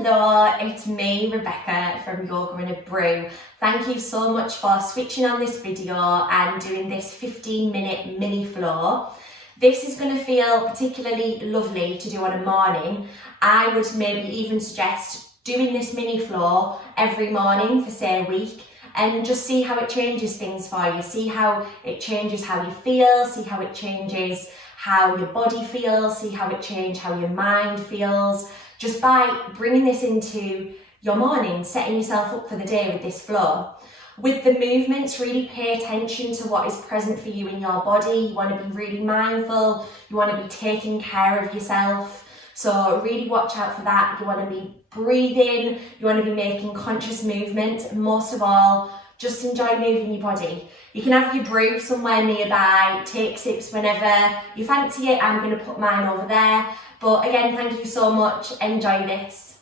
Hello, it's me, Rebecca from Yoga A Brew. Thank you so much for switching on this video and doing this 15-minute mini flow. This is going to feel particularly lovely to do on a morning. I would maybe even suggest doing this mini flow every morning for say a week and just see how it changes things for you. See how it changes how you feel, see how it changes how your body feels, see how it changes how your mind feels. Just by bringing this into your morning, setting yourself up for the day with this flow. With the movements, really pay attention to what is present for you in your body. You want to be really mindful, you want to be taking care of yourself. So really watch out for that. You want to be breathing, you want to be making conscious movement. Most of all, just enjoy moving your body. You can have your brew somewhere nearby, take sips whenever you fancy it. I'm going to put mine over there. But again, thank you so much. Enjoy this.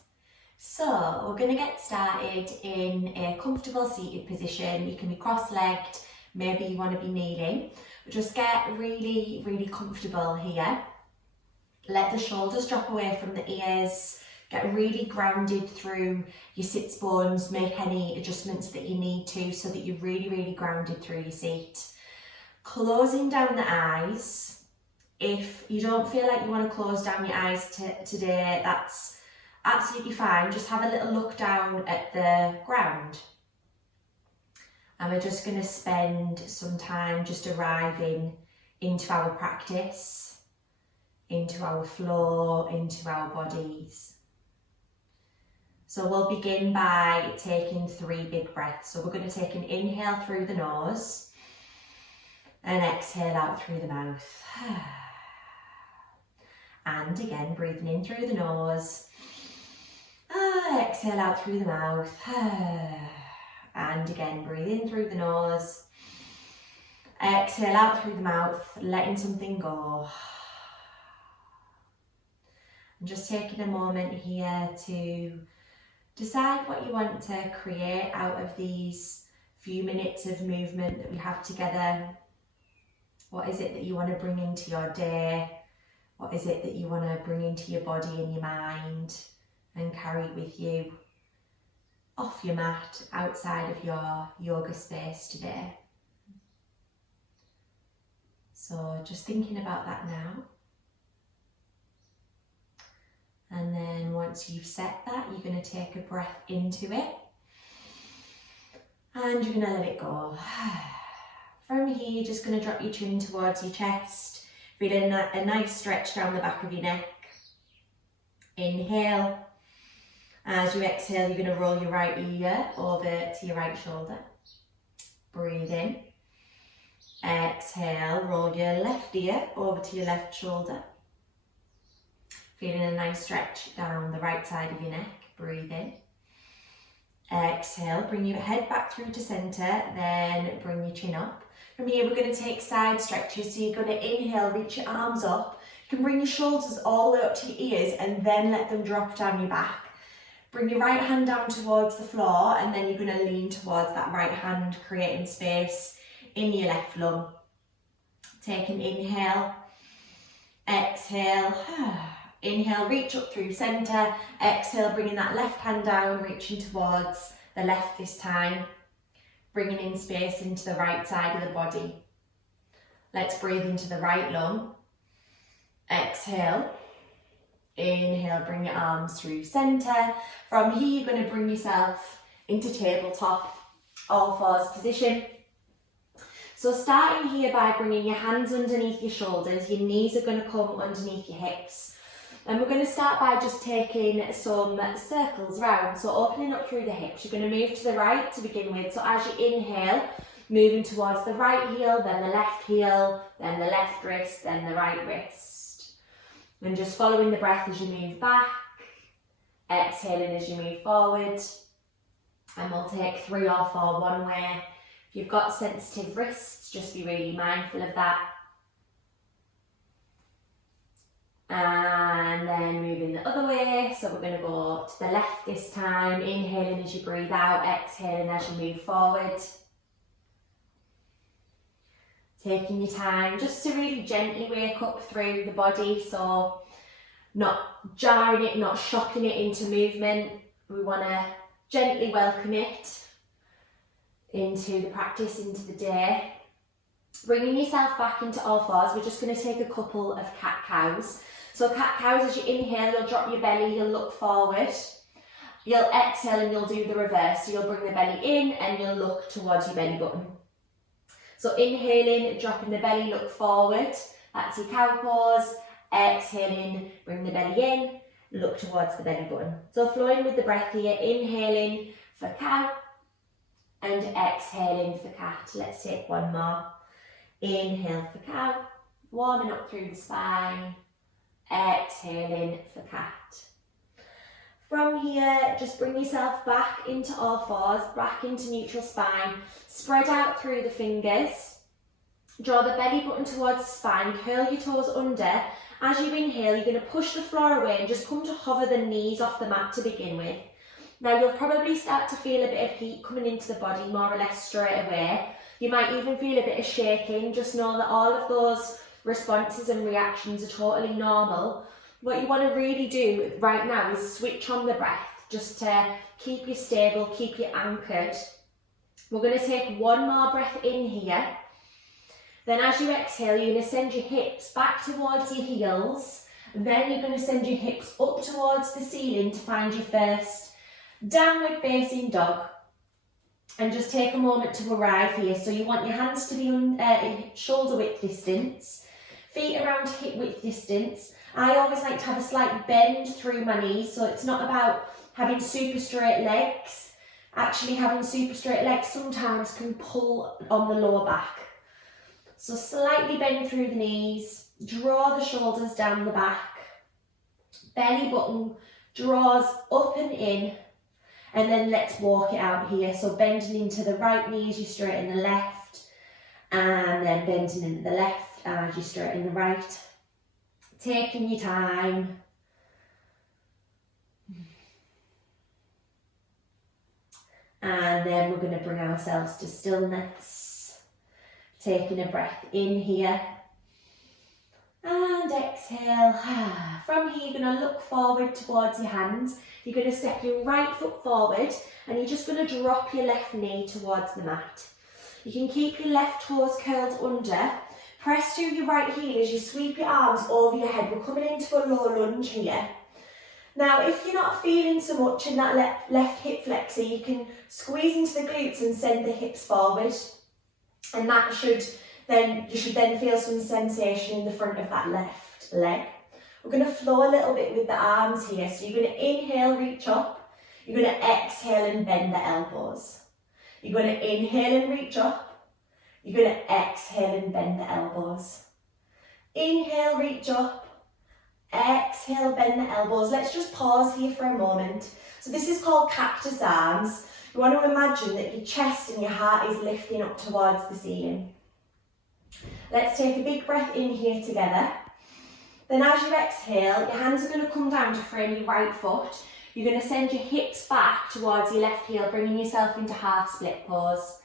So we're going to get started in a comfortable seated position. You can be cross-legged, maybe you want to be kneeling. But just get really, really comfortable here. Let the shoulders drop away from the ears. Get really grounded through your sits bones. Make any adjustments that you need to so that you're really, really grounded through your seat. Closing down the eyes. If you don't feel like you want to close down your eyes today, that's absolutely fine. Just have a little look down at the ground. And we're just going to spend some time just arriving into our practice, into our flow, into our bodies. So we'll begin by taking 3 big breaths. So we're going to take an inhale through the nose and exhale out through the mouth. And again, breathing in through the nose, exhale out through the mouth, and again, breathe in through the nose, exhale out through the mouth, letting something go. And just taking a moment here to decide what you want to create out of these few minutes of movement that we have together. What is it that you want to bring into your day? What is it that you want to bring into your body and your mind and carry with you off your mat, outside of your yoga space today? So just thinking about that now. And then once you've set that, you're going to take a breath into it. And you're going to let it go. From here, you're just going to drop your chin towards your chest. Feeling a nice stretch down the back of your neck. Inhale. As you exhale, you're going to roll your right ear over to your right shoulder. Breathe in. Exhale, roll your left ear over to your left shoulder. Feeling a nice stretch down the right side of your neck. Breathe in. Exhale, bring your head back through to centre, then bring your chin up. From here, we're going to take side stretches. So you're going to inhale, reach your arms up. You can bring your shoulders all the way up to your ears and then let them drop down your back. Bring your right hand down towards the floor and then you're going to lean towards that right hand, creating space in your left lung. Take an inhale, exhale. Inhale, reach up through centre. Exhale, bringing that left hand down, reaching towards the left this time. Bringing in space into the right side of the body. Let's breathe into the right lung. Exhale. Inhale, bring your arms through centre. From here, you're going to bring yourself into tabletop, all fours position. So starting here by bringing your hands underneath your shoulders, your knees are going to come underneath your hips. And we're going to start by just taking some circles round. So opening up through the hips, you're going to move to the right to begin with. So as you inhale, moving towards the right heel, then the left heel, then the left wrist, then the right wrist. And just following the breath as you move back, exhaling as you move forward. And we'll take 3 or 4 one way. If you've got sensitive wrists, just be really mindful of that. And then moving the other way, so we're going to go to the left this time, inhaling as you breathe out, exhaling as you move forward. Taking your time just to really gently wake up through the body, so not jarring it, not shocking it into movement. We want to gently welcome it into the practice, into the day. Bringing yourself back into all fours, we're just going to take a couple of cat-cows. So cat-cows, as you inhale, you'll drop your belly, you'll look forward. You'll exhale and you'll do the reverse. So you'll bring the belly in and you'll look towards your belly button. So inhaling, dropping the belly, look forward. That's your cow pose. Exhaling, bring the belly in, look towards the belly button. So flowing with the breath here, inhaling for cow and exhaling for cat. Let's take one more. Inhale for cow, warming up through the spine. Exhaling for cat. From here, just bring yourself back into all fours, back into neutral spine. Spread out through the fingers. Draw the belly button towards the spine, curl your toes under. As you inhale, you're going to push the floor away and just come to hover the knees off the mat to begin with. Now you'll probably start to feel a bit of heat coming into the body more or less straight away. You might even feel a bit of shaking. Just know that all of those responses and reactions are totally normal. What you want to really do right now is switch on the breath, just to keep you stable, keep you anchored. We're going to take one more breath in here. Then as you exhale, you're going to send your hips back towards your heels. Then you're going to send your hips up towards the ceiling to find your first downward facing dog. And just take a moment to arrive here. So you want your hands to be in shoulder width distance, feet around hip width distance. I always like to have a slight bend through my knees, so it's not about having super straight legs. Actually, having super straight legs sometimes can pull on the lower back. So slightly bend through the knees, draw the shoulders down the back, belly button draws up and in, and then let's walk it out here. So bending into the right knee as you straighten the left, and then bending into the left as you straighten the right. Taking your time. And then we're going to bring ourselves to stillness. Taking a breath in here. And exhale. From here, you're going to look forward towards your hands. You're going to step your right foot forward and you're just going to drop your left knee towards the mat. You can keep your left toes curled under. Press through your right heel as you sweep your arms over your head. We're coming into a low lunge here. Now, if you're not feeling so much in that left hip flexor, you can squeeze into the glutes and send the hips forward. And that you should then feel some sensation in the front of that left leg. We're going to flow a little bit with the arms here. So you're going to inhale, reach up. You're going to exhale and bend the elbows. You're going to inhale and reach up. You're going to exhale and bend the elbows. Inhale, reach up. Exhale, bend the elbows. Let's just pause here for a moment. So this is called cactus arms. You want to imagine that your chest and your heart is lifting up towards the ceiling. Let's take a big breath in here together. Then as you exhale, your hands are going to come down to frame your right foot. You're going to send your hips back towards your left heel, bringing yourself into half split pose.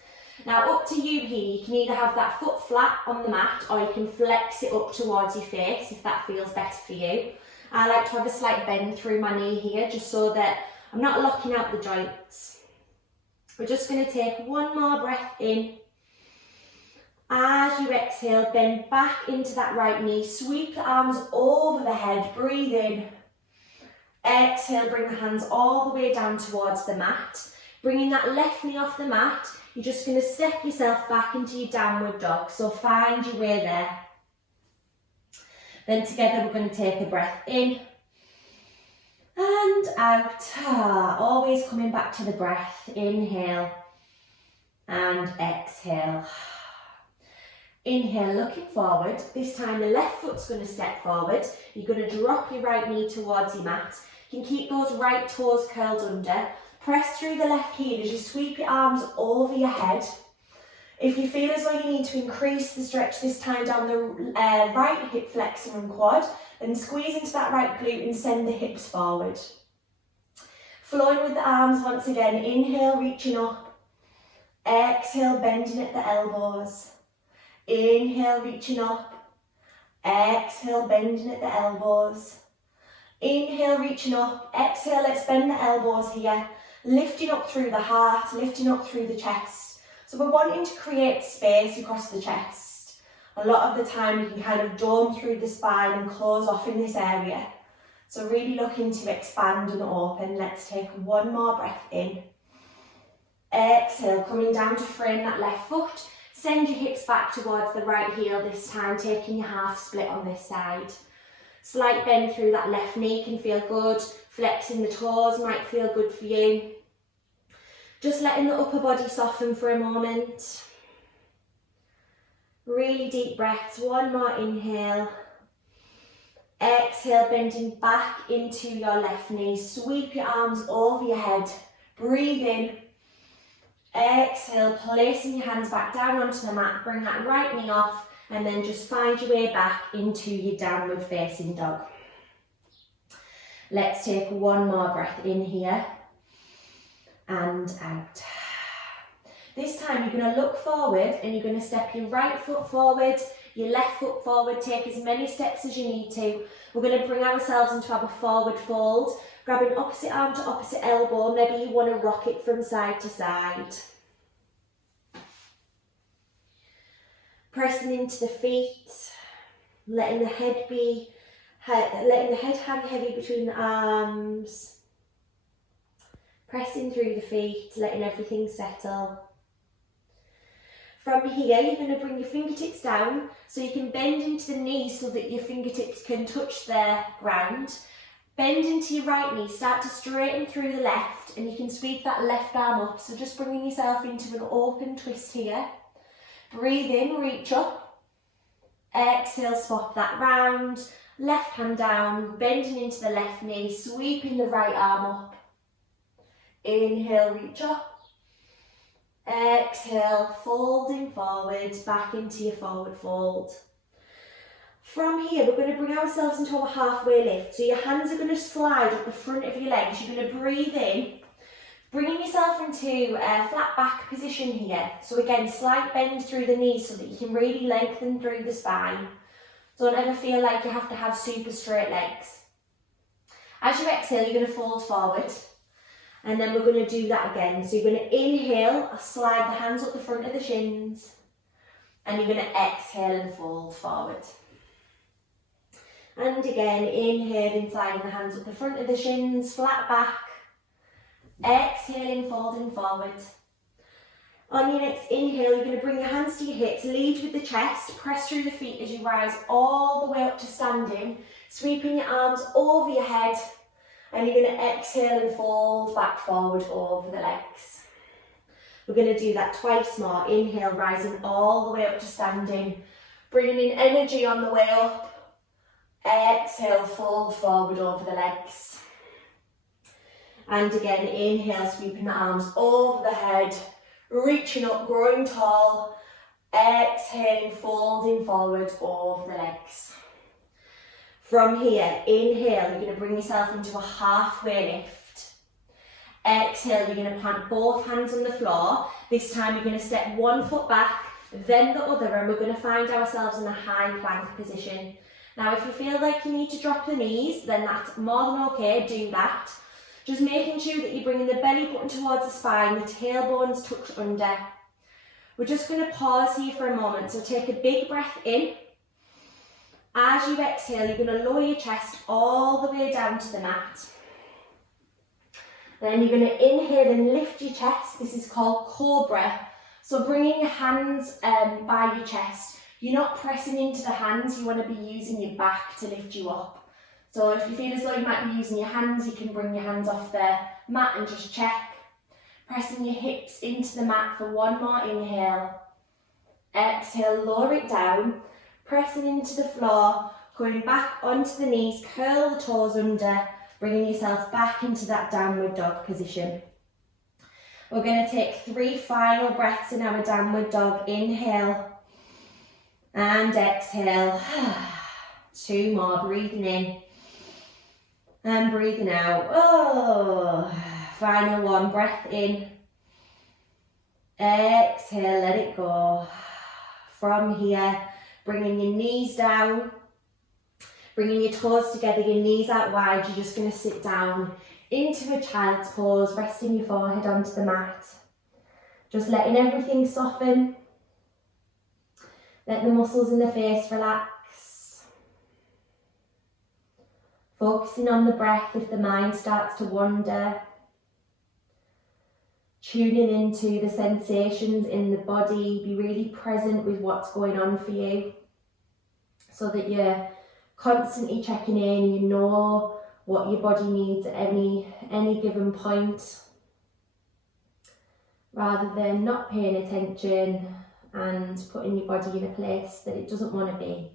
Now up to you here, you can either have that foot flat on the mat or you can flex it up towards your face if that feels better for you. I like to have a slight bend through my knee here just so that I'm not locking out the joints. We're just going to take one more breath in. As you exhale, bend back into that right knee, sweep the arms over the head, breathe in. Exhale, bring the hands all the way down towards the mat. Bringing that left knee off the mat, you're just going to step yourself back into your downward dog. So find your way there. Then together we're going to take a breath in and out. Always coming back to the breath. Inhale and exhale. Inhale, looking forward. This time the left foot's going to step forward. You're going to drop your right knee towards your mat. You can keep those right toes curled under. Press through the left heel as you sweep your arms over your head. If you feel as though you need to increase the stretch this time down the right hip flexor and quad, then squeeze into that right glute and send the hips forward. Flowing with the arms once again. Inhale, reaching up. Exhale, bending at the elbows. Inhale, reaching up. Exhale, bending at the elbows. Inhale, reaching up. Exhale, let's bend the elbows here. Lifting up through the heart, lifting up through the chest. So we're wanting to create space across the chest. A lot of the time you can kind of dome through the spine and close off in this area. So really looking to expand and open. Let's take one more breath in. Exhale, coming down to frame that left foot. Send your hips back towards the right heel this time, taking your half split on this side. Slight bend through that left knee can feel good. Flexing the toes might feel good for you. Just letting the upper body soften for a moment. Really deep breaths, one more inhale. Exhale, bending back into your left knee. Sweep your arms over your head. Breathe in. Exhale, placing your hands back down onto the mat. Bring that right knee off and then just find your way back into your downward facing dog. Let's take one more breath in here and out. This time you're going to look forward and you're going to step your right foot forward, your left foot forward, take as many steps as you need to. We're going to bring ourselves into our forward fold, grabbing opposite arm to opposite elbow. Maybe you want to rock it from side to side. Pressing into the feet, letting the head hang heavy between the arms. Pressing through the feet, letting everything settle. From here, you're going to bring your fingertips down so you can bend into the knees so that your fingertips can touch the ground. Bend into your right knee, start to straighten through the left, and you can sweep that left arm up. So just bringing yourself into an open twist here. Breathe in, reach up. Exhale, swap that round. Left hand down, bending into the left knee, sweeping the right arm up. Inhale, reach up. Exhale, folding forward, back into your forward fold. From here, we're going to bring ourselves into a halfway lift. So your hands are going to slide up the front of your legs. You're going to breathe in, bringing yourself into a flat back position here. So again, slight bend through the knees so that you can really lengthen through the spine. Don't ever feel like you have to have super straight legs. As you exhale, you're going to fold forward. And then we're going to do that again. So you're going to inhale, slide the hands up the front of the shins. And you're going to exhale and fold forward. And again, inhaling, sliding the hands up the front of the shins, flat back. Exhaling, folding forward. On your next inhale, you're going to bring your hands to your hips, lead with the chest, press through the feet as you rise all the way up to standing, sweeping your arms over your head, and you're going to exhale and fold back forward over the legs. We're going to do that twice more. Inhale, rising all the way up to standing, bringing in energy on the way up. Exhale, fold forward over the legs. And again, inhale, sweeping the arms over the head, reaching up, growing tall. Exhaling, folding forward over the legs. From here, inhale, you're going to bring yourself into a halfway lift. Exhale, you're going to plant both hands on the floor. This time you're going to step one foot back, then the other, and we're going to find ourselves in a high plank position. Now, if you feel like you need to drop the knees, then that's more than okay, do that. Just making sure that you're bringing the belly button towards the spine, the tailbone's tucked under. We're just going to pause here for a moment, so take a big breath in. As you exhale, you're going to lower your chest all the way down to the mat. Then you're going to inhale and lift your chest. This is called cobra. So bringing your hands by your chest. You're not pressing into the hands, you want to be using your back to lift you up. So if you feel as though you might be using your hands, you can bring your hands off the mat and just check. Pressing your hips into the mat for one more inhale. Exhale, lower it down. Pressing into the floor, going back onto the knees, curl the toes under, bringing yourself back into that downward dog position. We're going to take 3 final breaths in our downward dog. Inhale and exhale. 2 more, breathing in and breathing out. Oh, final 1, breath in. Exhale, let it go. From here, bringing your knees down, Bringing your toes together, your knees out wide, you're just going to sit down into a child's pose, resting your forehead onto the mat. Just letting everything soften. Let the muscles in the face relax. Focusing on the breath if the mind starts to wander. Tuning into the sensations in the body. Be really present with what's going on for you, so that you're constantly checking in, you know what your body needs at any given point, rather than not paying attention and putting your body in a place that it doesn't want to be.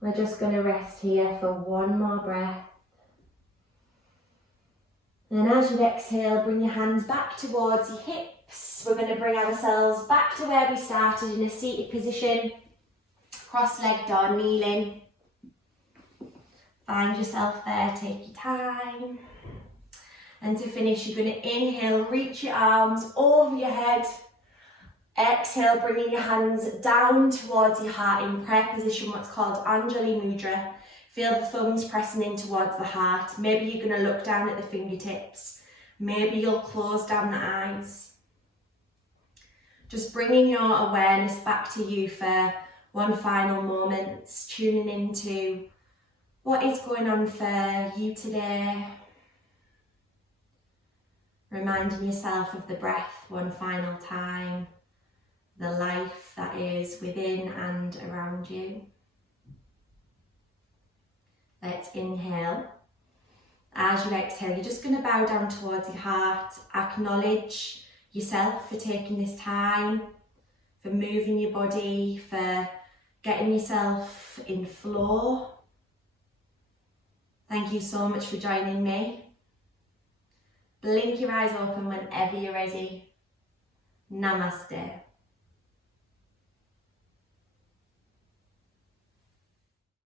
We're just going to rest here for one more breath. And as you exhale, bring your hands back towards your hips. We're going to bring ourselves back to where we started in a seated position, cross-legged or kneeling. Find yourself there, take your time. And to finish, you're going to inhale, reach your arms over your head. Exhale, bringing your hands down towards your heart in prayer position, what's called Anjali Mudra. Feel the thumbs pressing in towards the heart. Maybe you're going to look down at the fingertips. Maybe you'll close down the eyes. Just bringing your awareness back to you for one final moment, tuning into what is going on for you today. Reminding yourself of the breath one final time, the life that is within and around you. Let's inhale. As you exhale, you're just going to bow down towards your heart. Acknowledge yourself for taking this time, for moving your body, for getting yourself in flow. Thank you so much for joining me. Blink your eyes open whenever you're ready. Namaste.